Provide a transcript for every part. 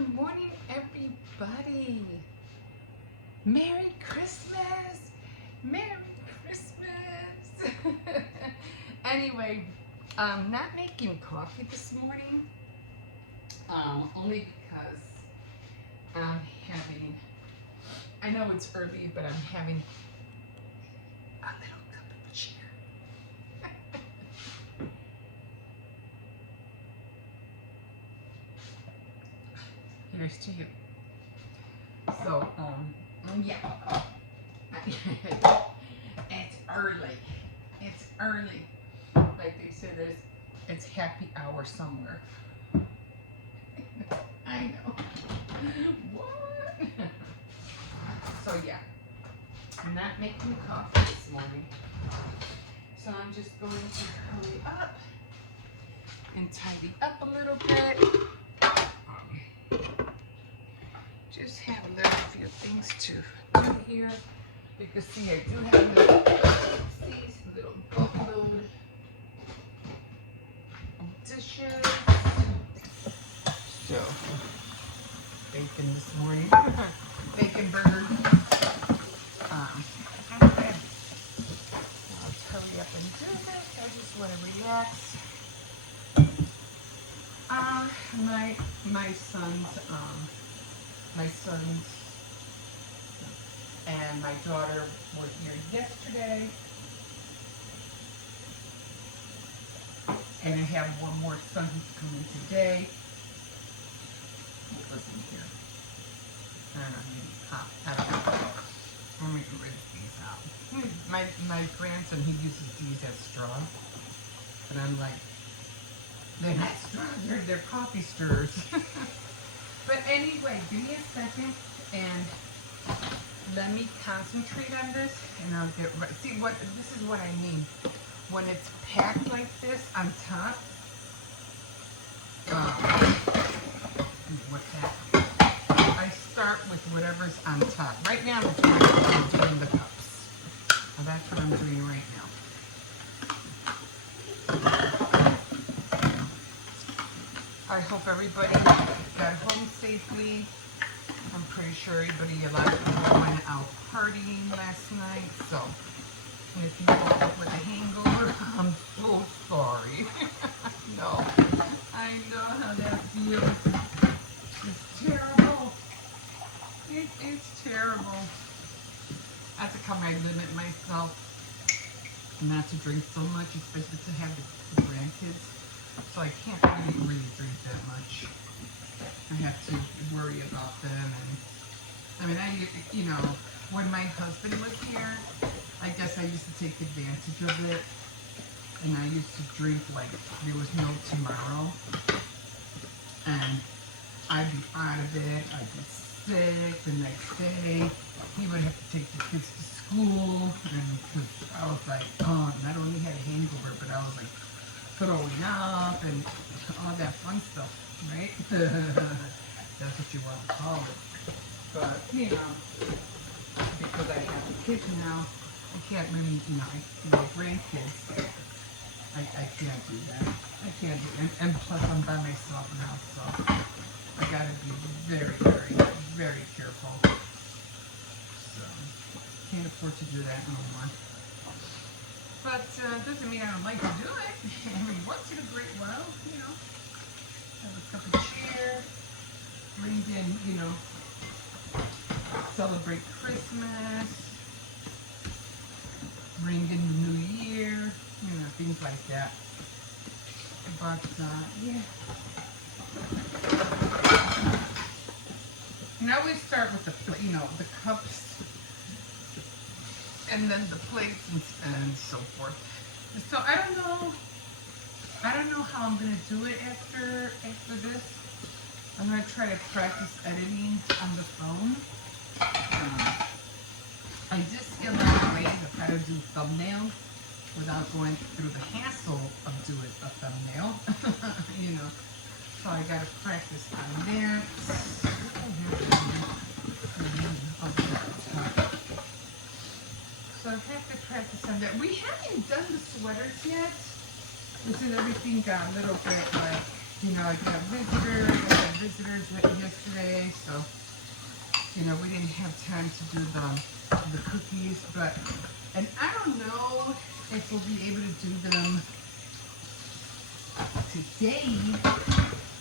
Good morning, everybody. Merry Christmas. Merry Christmas. Anyway, I'm not making coffee this morning. Only because I'm having, I know it's early, but I'm having a little cup of cheer. Here's to you. So, yeah. It's early. It's early. Like they said, it's happy hour somewhere. I know. What? So, yeah. I'm not making coffee this morning. So, I'm just going to hurry up and tidy up a little bit. Just have a little few things to do here. You can see I do have a little boatload of dishes. So, bacon this morning. Bacon burger. I'll hurry up and do this. I just want to relax. My sons and my daughter were here yesterday, and I have one more son who's coming today. What wasn't here? I don't know, maybe pop. I don't know. I'm making rid of these out. My grandson, he uses these as straws, but I'm like, they're not straws, they're coffee stirrers. But anyway, give me a second and let me concentrate on this, and I'll get right. See what this is what I mean. When it's packed like this on top, what's that? I start with whatever's on top. Right now, I'm doing the cups. Well, that's what I'm doing right now. I hope everybody got home safely. I'm pretty sure a lot of people went out partying last night. So, and if you woke up with a hangover, I'm so sorry. No, I know how that feels. It's terrible. It's terrible. I have to come I limit myself not to drink so much, especially to have the grandkids. So I can't really drink that much. I have to worry about them, and I mean, when my husband was here, I guess I used to take advantage of it, and I used to drink like there was no tomorrow, and I'd be out of it. I'd be sick the next day. He would have to take the kids to school, and I was like, oh, not only had a hangover, but I was like throwing up and all that fun stuff, right? That's what you want to call it. But, because I have the kids now, I can't really, grandkids, I can't do that. I can't do it. And plus I'm by myself now, so I gotta be very, very, very careful. So, can't afford to do that no more. But doesn't mean I don't like to do it. Every once in a great while, have a cup of cheer, bring in, celebrate Christmas, bring in the New Year, things like that. But yeah. And I always start with the cups. And then the plates and so forth. So I don't know how I'm gonna do it after this. I'm gonna try to practice editing on the phone. I just feel like ways of how to do thumbnails without going through the hassle of doing a thumbnail. So I gotta practice on that. So I have to practice on that. We haven't done the sweaters yet. This is everything got a little bit like, I got visitors, visitors yesterday, so you know we didn't have time to do the cookies. And I don't know if we'll be able to do them today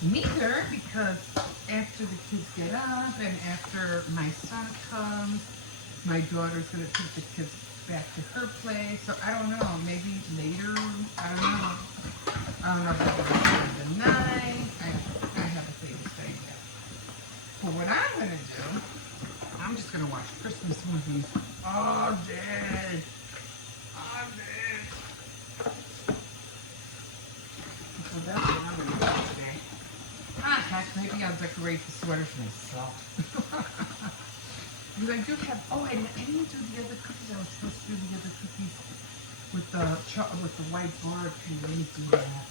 neither, because after the kids get up and after my son comes, my daughter's gonna take the kids back to her place. So I don't know, maybe later. I don't know. I don't know if I'm gonna spend the night. I haven't decided yet. But what I'm gonna do, I'm just gonna watch Christmas movies all day. All day. So that's what I'm gonna do today. Ah, heck, maybe I'll decorate the sweaters myself. Because I do have, I didn't do the other cookies. I was supposed to do the other cookies with the white board. Let me do that.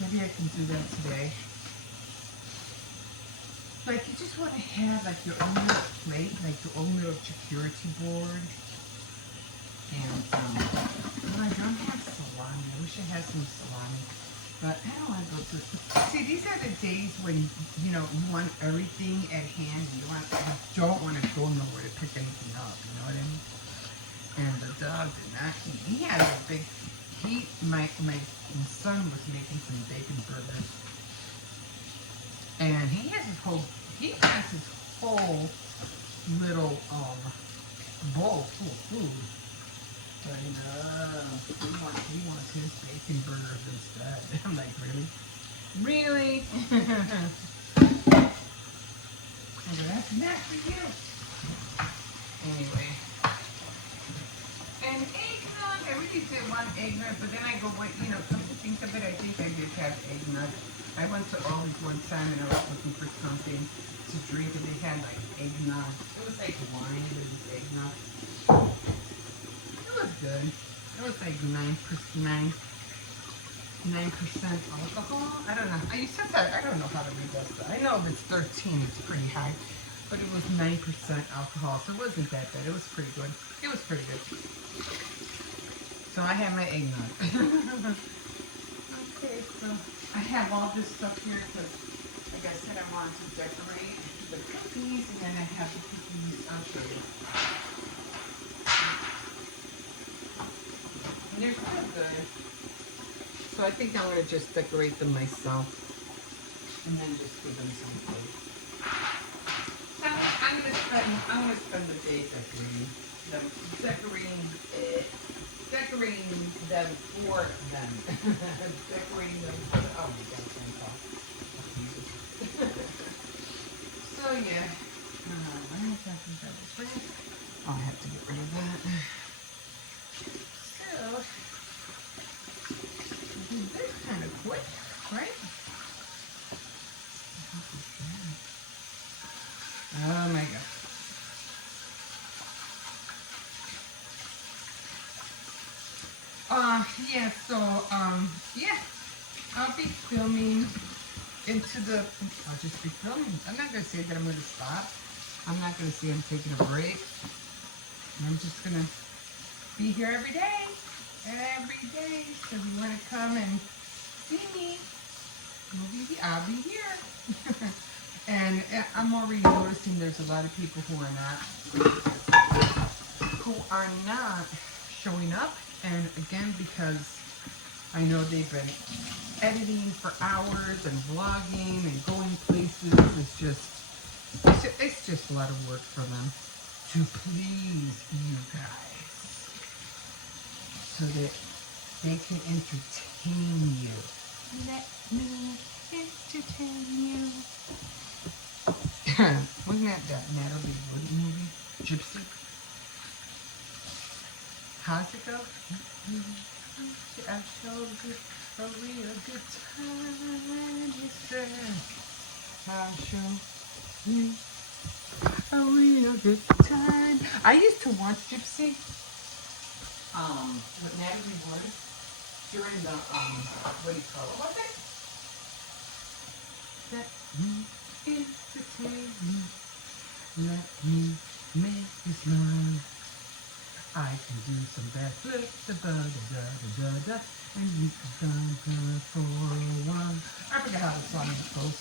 Maybe I can do that today. Like, you just want to have like your own little plate, like your own little charcuterie board. And well, I don't have salami. I wish I had some salami. But I don't want to go to. See, these are the days when you want everything at hand. You don't want to go nowhere to pick anything up. You know what I mean? And the dog did not eat. He had a big. My son was making some bacon burgers, and he has his whole little bowl full of food. But he wants his bacon burgers instead. I'm like, really? Really? That's not for you. Anyway. And eggnog, I really did want eggnog, but then I go, come to think of it, I think I did have eggnog. I went to Aldi's one time and I was looking for something to drink, and they had like eggnog. It was like wine, but it was eggnog. It was good. It was like 9% alcohol. I don't know. You said that. I don't know how to read that stuff. I know if it's 13, it's pretty high. But it was 9% alcohol, so it wasn't that bad. It was pretty good. It was pretty good. So I have my eggnog. Okay, so I have all this stuff here because, like I said, I wanted to decorate the cookies, and then I have the cookies. I'll show you. And they're so good. So I think I'm going to just decorate them myself and then just give them some food. I'm going to spend the day decorating them for them. Decorating them for, oh my God, so yeah. I'll have to get rid of that. So, this kind of quick, right? Oh my God. I'll be filming I'll just be filming. I'm not going to say that I'm going to stop. I'm not going to say I'm taking a break. I'm just going to be here every day. Every day. So if you want to come and see me, I'll be here. And I'm already noticing there's a lot of people who are not showing up. And again, because I know they've been editing for hours and vlogging and going places. It's just a lot of work for them to please you guys so that they can entertain you. Let me entertain you. Wasn't that Natalie Wood movie? Gypsy? How's it go? I showed you a real good time, mister. I'll show you a real good time. I used to watch Gypsy with Natalie Wood during the, what do you call it? What's it? Let me entertain you. Let me make you smile. I can do some backflips, and you can come here for a while. I forgot how the song goes.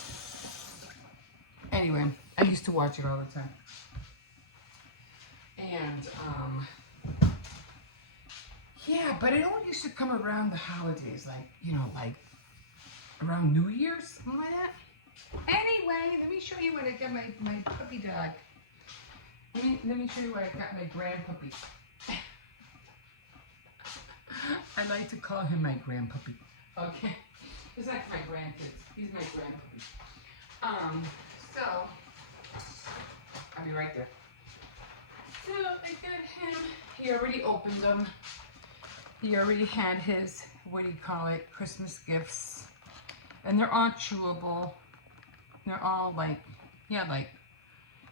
Anyway, I used to watch it all the time. And, yeah, but it only used to come around the holidays, like, you know, like around New Year's, something like that. Anyway, let me show you what I got my puppy dog. Let me show you what I got my grandpuppy. I like to call him my grandpuppy. Okay. He's like my grandkids. He's my grandpuppy. So, I'll be right there. So, I got him. He already opened them. He already had his, what do you call it, Christmas gifts. And they're all chewable. They're all like, yeah, like,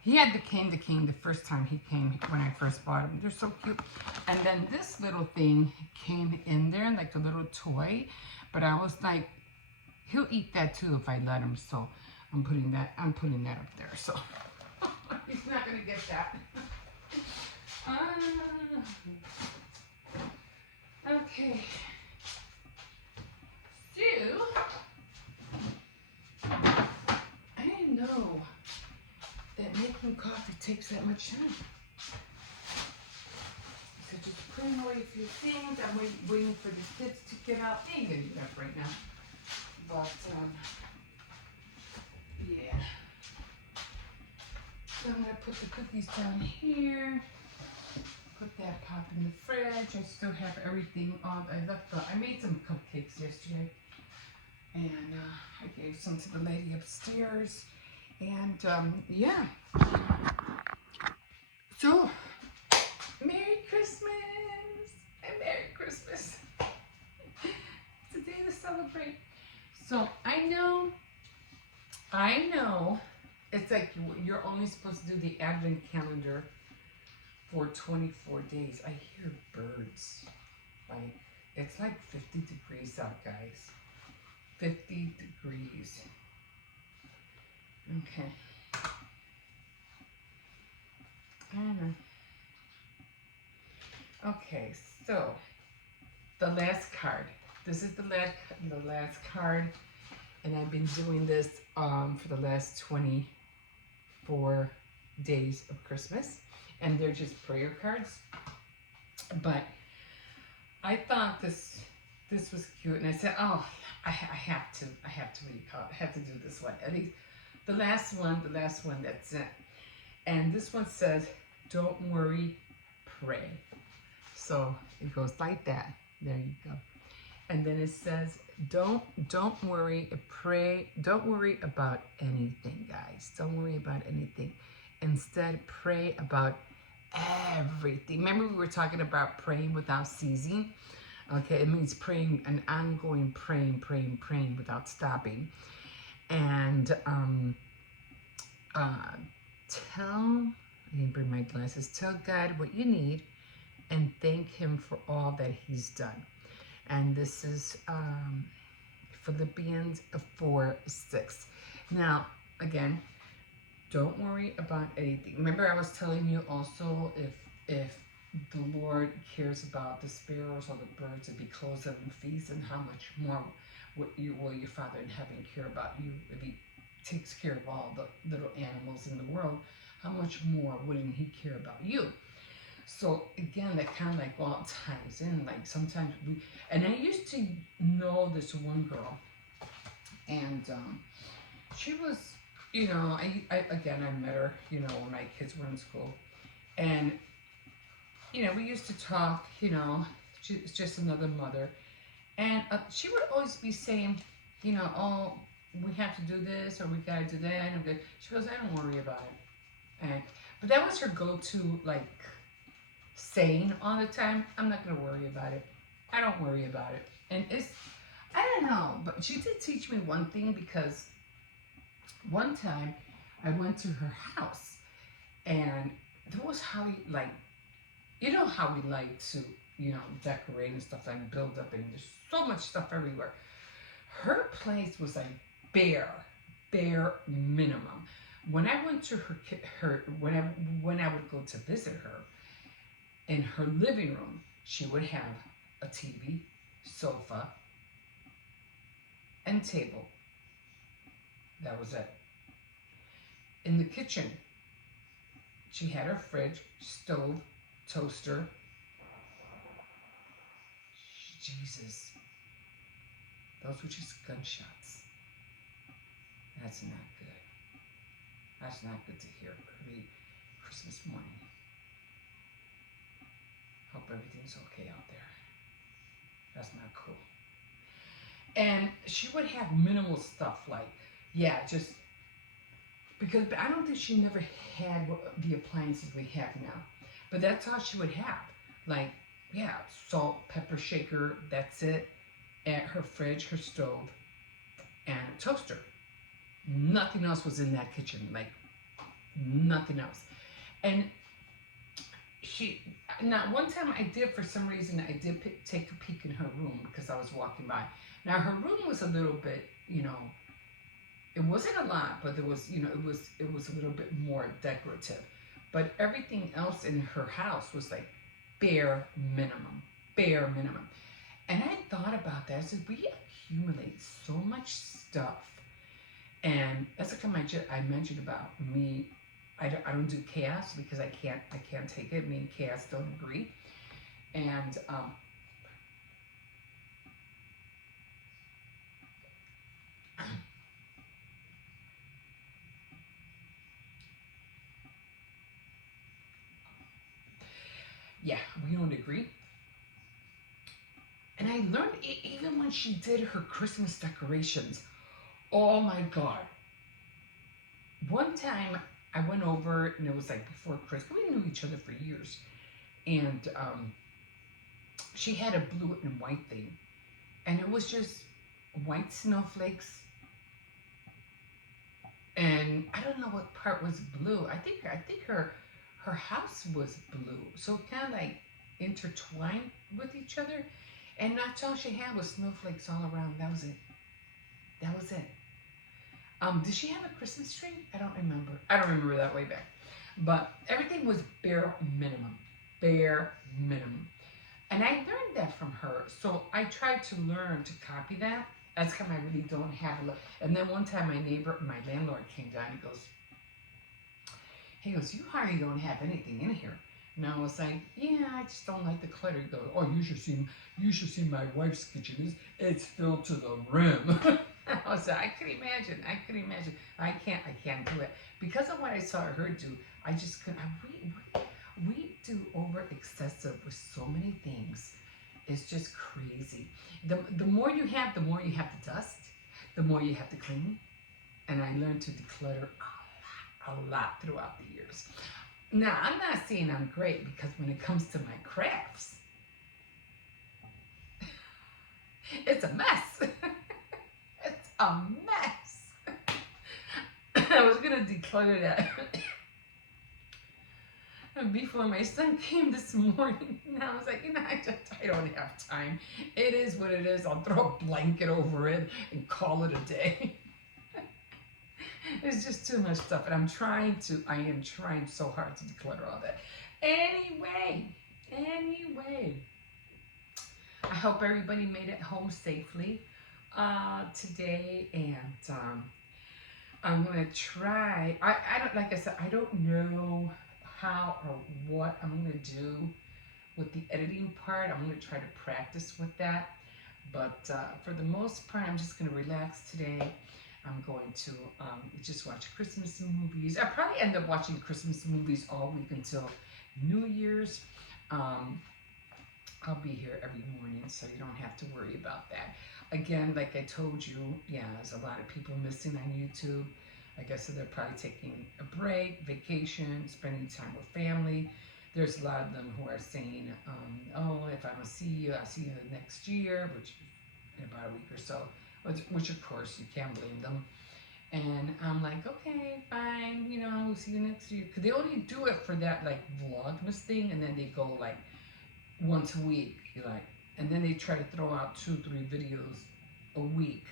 he had the king the first time he came when I first bought him. They're so cute. And then this little thing came in there, like a little toy. But I was like, he'll eat that too if I let him. So I'm putting that up there. So he's not gonna get that. Okay. So I didn't know that making coffee takes that much time. So just putting away a few things. I'm waiting for the kids to get out. They ain't gonna do that right now. But yeah. So I'm gonna put the cookies down here. Put that pop in the fridge. I still have everything on. I made some cupcakes yesterday. And I gave some to the lady upstairs. And yeah. So, Merry Christmas! And Merry Christmas! It's a day to celebrate. So, I know, it's like you're only supposed to do the Advent calendar for 24 days. I hear birds. Like, it's like 50 degrees out, guys. 50 degrees. Okay. Okay, so the last card. This is the last card, and I've been doing this for the last 24 days of Christmas, and they're just prayer cards. But I thought this was cute, and I said, oh, I have to read. I have to do this one. At least the last one. That's it. And this one says, "Don't worry, pray." So it goes like that. There you go. And then it says, "Don't worry, pray. Don't worry about anything, guys. Don't worry about anything. Instead, pray about everything." Remember we were talking about praying without ceasing? Okay, it means praying, an ongoing praying without stopping. And I didn't bring my glasses. Tell God what you need and thank Him for all that He's done. And this is Philippians 4:6. Now, again, don't worry about anything. Remember I was telling you also, if the Lord cares about the sparrows or the birds, if He clothes them in feathers, and how much more will your Father in heaven care about you? If He takes care of all the little animals in the world, how much more wouldn't He care about you? So again, that kind of like all ties in. Like sometimes and I used to know this one girl, and she was, you know, I met her, you know, when my kids were in school, and you know, we used to talk, you know, she's just another mother. And she would always be saying, you know, oh, we have to do this or we got to do that. And she goes, I don't worry about it. But that was her go-to, like, saying all the time. I'm not going to worry about it. I don't worry about it. And I don't know, but she did teach me one thing, because one time I went to her house, and there was how you know how we like to, you know, decorate and stuff, like build up, and there's so much stuff everywhere. Her place was like bare minimum. When I went to when I would go to visit her, in her living room, she would have a TV, sofa, and table. That was it. in the kitchen. She had her fridge, stove, toaster. Jesus. Those were just gunshots. That's not good. That's not good to hear early Christmas morning. Hope everything's okay out there. That's not cool. And she would have minimal stuff like, yeah, just because I don't think she never had the appliances we have now. But that's all she would have. Like, yeah, salt, pepper shaker, that's it. And her fridge, her stove, and a toaster. Nothing else was in that kitchen. Like, nothing else. And now one time I did, for some reason, I did take a peek in her room because I was walking by. Now her room was a little bit, it wasn't a lot, but there was, it was a little bit more decorative. But everything else in her house was like bare minimum. And I thought about that. I said, we accumulate so much stuff. And that's like I mentioned about me. I don't do chaos because I can't take it. Me and chaos don't agree. And yeah, we don't agree. And I learned even when she did her Christmas decorations. Oh my God. One time I went over, and it was like before Christmas. We knew each other for years. And she had a blue and white thing. And it was just white snowflakes. And I don't know what part was blue. I think her house was blue. So kind of like intertwined with each other. And that's all she had was snowflakes all around. That was it. Did she have a Christmas tree? I don't remember. I don't remember that way back. But everything was bare minimum. And I learned that from her. So I tried to learn to copy that. That's how I really don't have a look. And then one time my landlord came down. He goes, you hardly don't have anything in here. And I was like, yeah, I just don't like the clutter. He goes, oh, you should see my wife's kitchen. It's filled to the rim. I was like, I could imagine. I can't do it. Because of what I saw her do, I just couldn't. We do over excessive with so many things. It's just crazy. The more you have, the more you have to dust, the more you have to clean. And I learned to declutter a lot throughout the years. Now, I'm not saying I'm great, because when it comes to my crafts, it's a mess. It's a mess. I was going to declutter that before my son came this morning. And I was like, I don't have time. It is what it is. I'll throw a blanket over it and call it a day. It's just too much stuff, and I am trying so hard to declutter all that. Anyway, I hope everybody made it home safely today, and I'm gonna try. I don't, like I said, I don't know how or what I'm gonna do with the editing part. I'm gonna try to practice with that, but for the most part, I'm just gonna relax today. I'm going to just watch Christmas movies. I'll probably end up watching Christmas movies all week until New Year's. I'll be here every morning, so you don't have to worry about that. Again, like I told you, yeah, there's a lot of people missing on YouTube. I guess they're probably taking a break, vacation, spending time with family. There's a lot of them who are saying, oh, if I don't see you, I'll see you next year, which in about a week or so. Which of course you can't blame them. And I'm like, okay, fine, we'll see you next year. Because they only do it for that like Vlogmas thing, and then they go like once a week, and then they try to throw out 2-3 videos a week.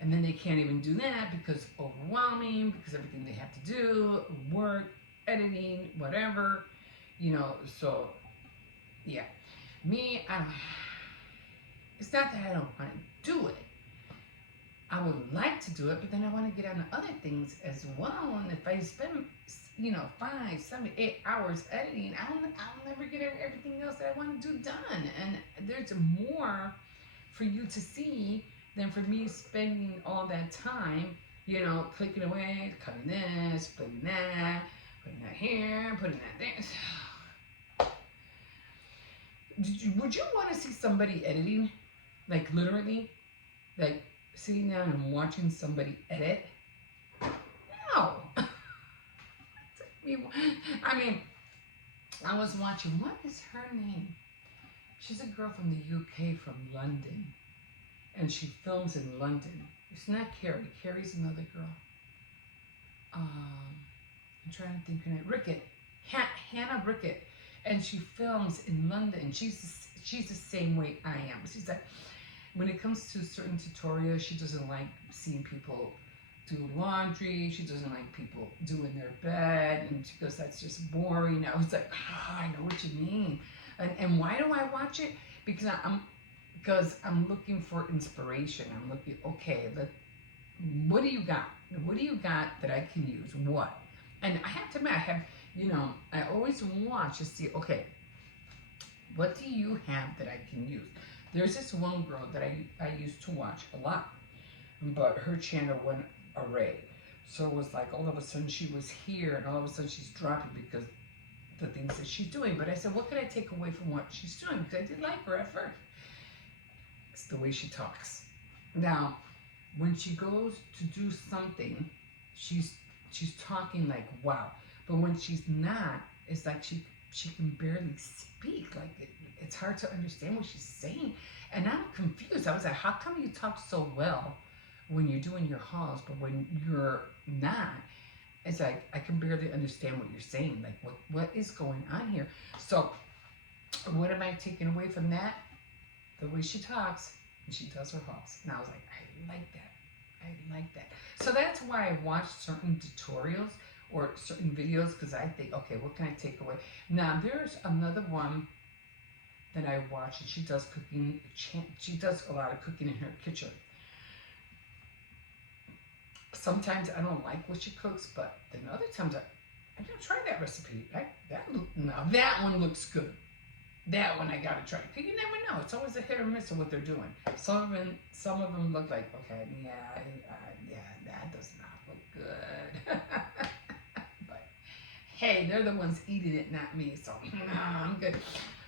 And then they can't even do that because overwhelming, because everything they have to do, work, editing, whatever, so yeah. Me, it's not that I don't want to do it. I would like to do it, but then I want to get on other things as well. And if I spend, 5, 7, 8 hours editing, I'll never get everything else that I want to do done. And there's more for you to see than for me spending all that time, clicking away, cutting this, putting that here, putting that there. Would you want to see somebody editing? Like literally? Like sitting down and watching somebody edit? No. I mean, I was watching, what is her name? She's a girl from the UK, from London. And she films in London. It's not Carrie. Carrie's another girl. I'm trying to think her name. Rickett. Hannah Rickett. And she films in London. She's the same way I am. She's like, when it comes to certain tutorials, she doesn't like seeing people do laundry. She doesn't like people doing their bed. And she goes, that's just boring. I was like, I know what you mean. And why do I watch it? Because I'm looking for inspiration. I'm looking, okay, what do you got? What do you got that I can use? What? And I have to admit, I always watch to see, okay, what do you have that I can use? There's this one girl that I used to watch a lot, but her channel went array. So it was like all of a sudden she was here and all of a sudden she's dropping because the things that she's doing. But I said, what can I take away from what she's doing? Because I did like her at first. It's the way she talks. Now, when she goes to do something, she's talking like wow. But when she's not, it's like she can barely speak. Like it's hard to understand what she's saying. And I'm confused. I was like, how come you talk so well when you're doing your hauls, but when you're not, it's like I can barely understand what you're saying. Like what is going on here? So what am I taking away from that? The way she talks and she does her hauls. And I was like, I like that. I like that. So that's why I watch certain tutorials or certain videos, because I think, okay, what can I take away? Now, there's another one that I watch, and she does cooking. She does a lot of cooking in her kitchen. Sometimes I don't like what she cooks, but then other times I gotta try that recipe. Now that one looks good. That one I gotta try. Cause you never know. It's always a hit or miss of what they're doing. Some of them look like, okay, yeah, that does not look good. But hey, they're the ones eating it, not me. So I'm good.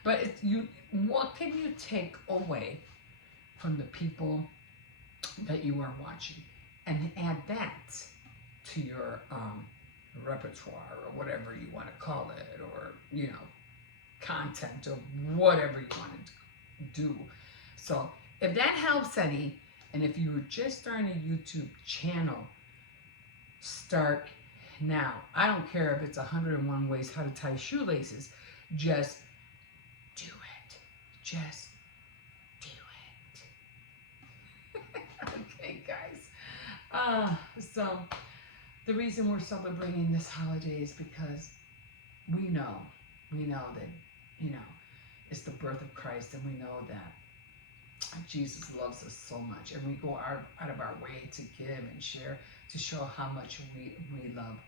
But what can you take away from the people that you are watching, and add that to your repertoire or whatever you want to call it, or content or whatever you want to do. So if that helps any, and if you were just starting a YouTube channel, start now. I don't care if it's 101 ways how to tie shoelaces. Just do it. Just do it. Okay, guys. So the reason we're celebrating this holiday is because we know that it's the birth of Christ, and we know that Jesus loves us so much, and we go out of our way to give and share, to show how much we love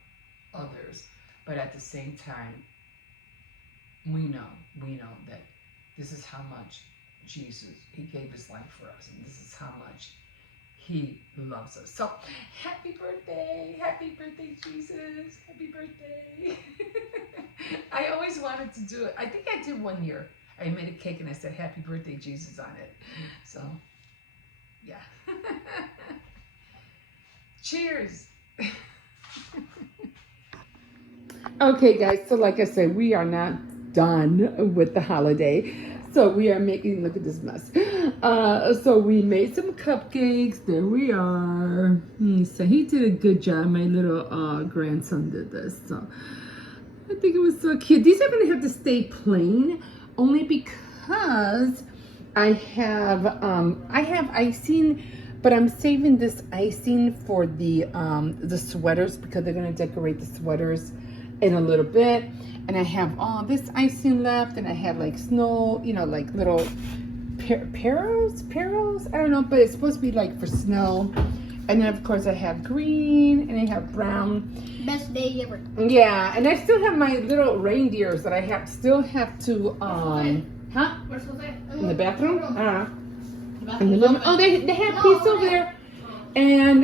others. But at the same time, we know that this is how much Jesus, he gave his life for us, and this is how much he loves us. So happy birthday, Jesus, happy birthday. I always wanted to do it. I think I did one year. I made a cake and I said happy birthday, Jesus, on it. So yeah. Cheers. Okay, guys, so like I said, we are not done with the holiday. So we are making, look at this mess. So we made some cupcakes. There we are. So he did a good job. My little grandson did this. So I think it was so cute. These are going to have to stay plain, only because I have icing, but I'm saving this icing for the sweaters, because they're going to decorate the sweaters in a little bit. And I have all this icing left, and I have like snow, like little perils, I don't know, but it's supposed to be like for snow. And then, of course, I have green and I have brown. Best day ever. Yeah, and I still have my little reindeers that I still have to, huh? Where's Jose? In the bathroom? I don't know. The Oh, they have peace over there. And,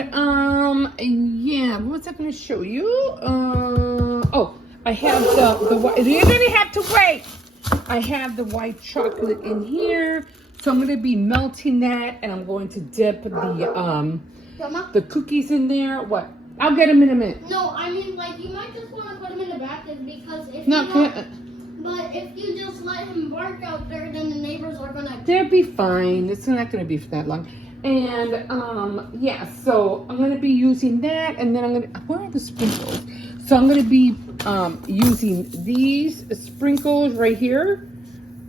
yeah, what was I going to show you? Oh, I have the white, you're going to have to wait. I have the white chocolate in here. So I'm going to be melting that, and I'm going to dip the cookies in there. What? I'll get them in a minute. No, I mean, like, you might just want to put them in the bathroom because if No, you don't, but if you just let him bark out there, then the neighbors are going to... They'll be fine. It's not going to be for that long. And, yeah, so I'm going to be using that, and then I'm going to... Where are the sprinkles? So I'm going to be using these sprinkles right here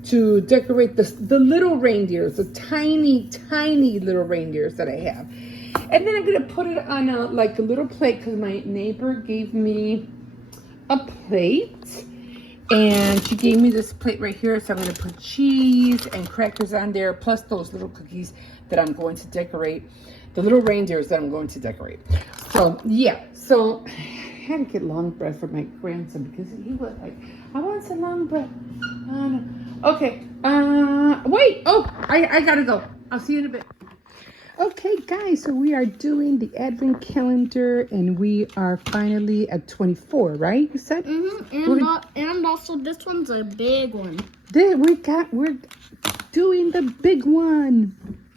to decorate the little reindeers, the tiny, tiny little reindeers that I have. And then I'm going to put it on a little plate because my neighbor gave me a plate. And she gave me this plate right here. So I'm going to put cheese and crackers on there, plus those little cookies that I'm going to decorate. The little reindeers that I'm going to decorate. So, yeah. So, I had to get long bread for my grandson because he was like, I want some long bread. Okay. Wait. Oh, I got to go. I'll see you in a bit. Okay, guys, so we are doing the advent calendar, and we are finally at 24, right? You said? Mm-hmm. And also, this one's a big one. We're doing the big one,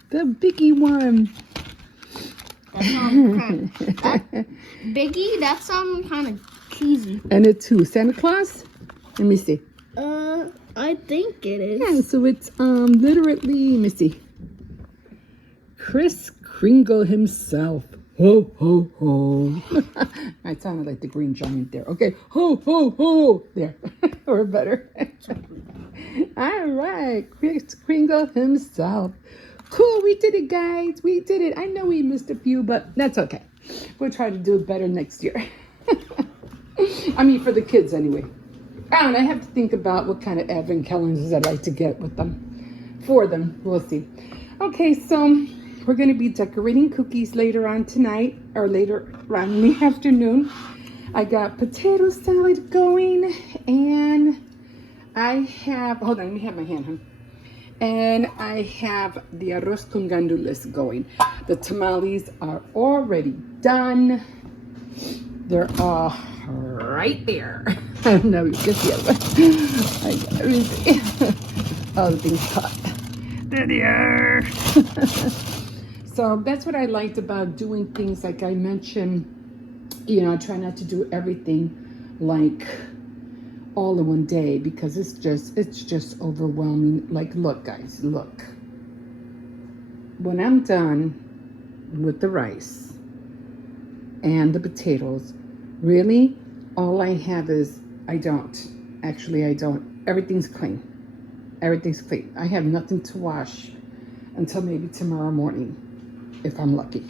the biggie one. Biggie? That sounds kind of cheesy. And it's who? Santa Claus? Let me see. I think it is. Yeah, so it's literally, let me see. Kris Kringle himself. Ho, ho, ho. I sounded like the Green Giant there. Okay. Ho, ho, ho. There. We're better. All right. Kris Kringle himself. Cool. We did it, guys. We did it. I know we missed a few, but that's okay. We'll try to do it better next year. I mean, for the kids anyway. And I have to think about what kind of advent calendars I'd like to get with them. For them. We'll see. Okay, so... we're going to be decorating cookies later on tonight, or later on in the afternoon. I got potato salad going, and I have, hold on, let me have my hand, huh? And I have the arroz con gandules going. The tamales are already done. They're all right there. I don't know, you can see it. I got everything. All the things hot. There they are. So that's what I liked about doing things like I mentioned. You know, I try not to do everything like all in one day because it's just overwhelming. Like, look, guys, look. When I'm done with the rice and the potatoes, really, all I have is, I don't. Everything's clean. Everything's clean. I have nothing to wash until maybe tomorrow morning. If I'm lucky.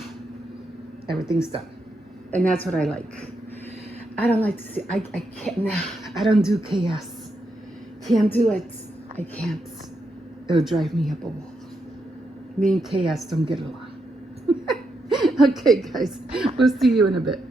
Everything's done. And that's what I like. I don't like to see, I can't, nah, I don't do chaos. Can't do it. I can't. It'll drive me up a wall. Me and chaos don't get along. Okay, guys. We'll see you in a bit.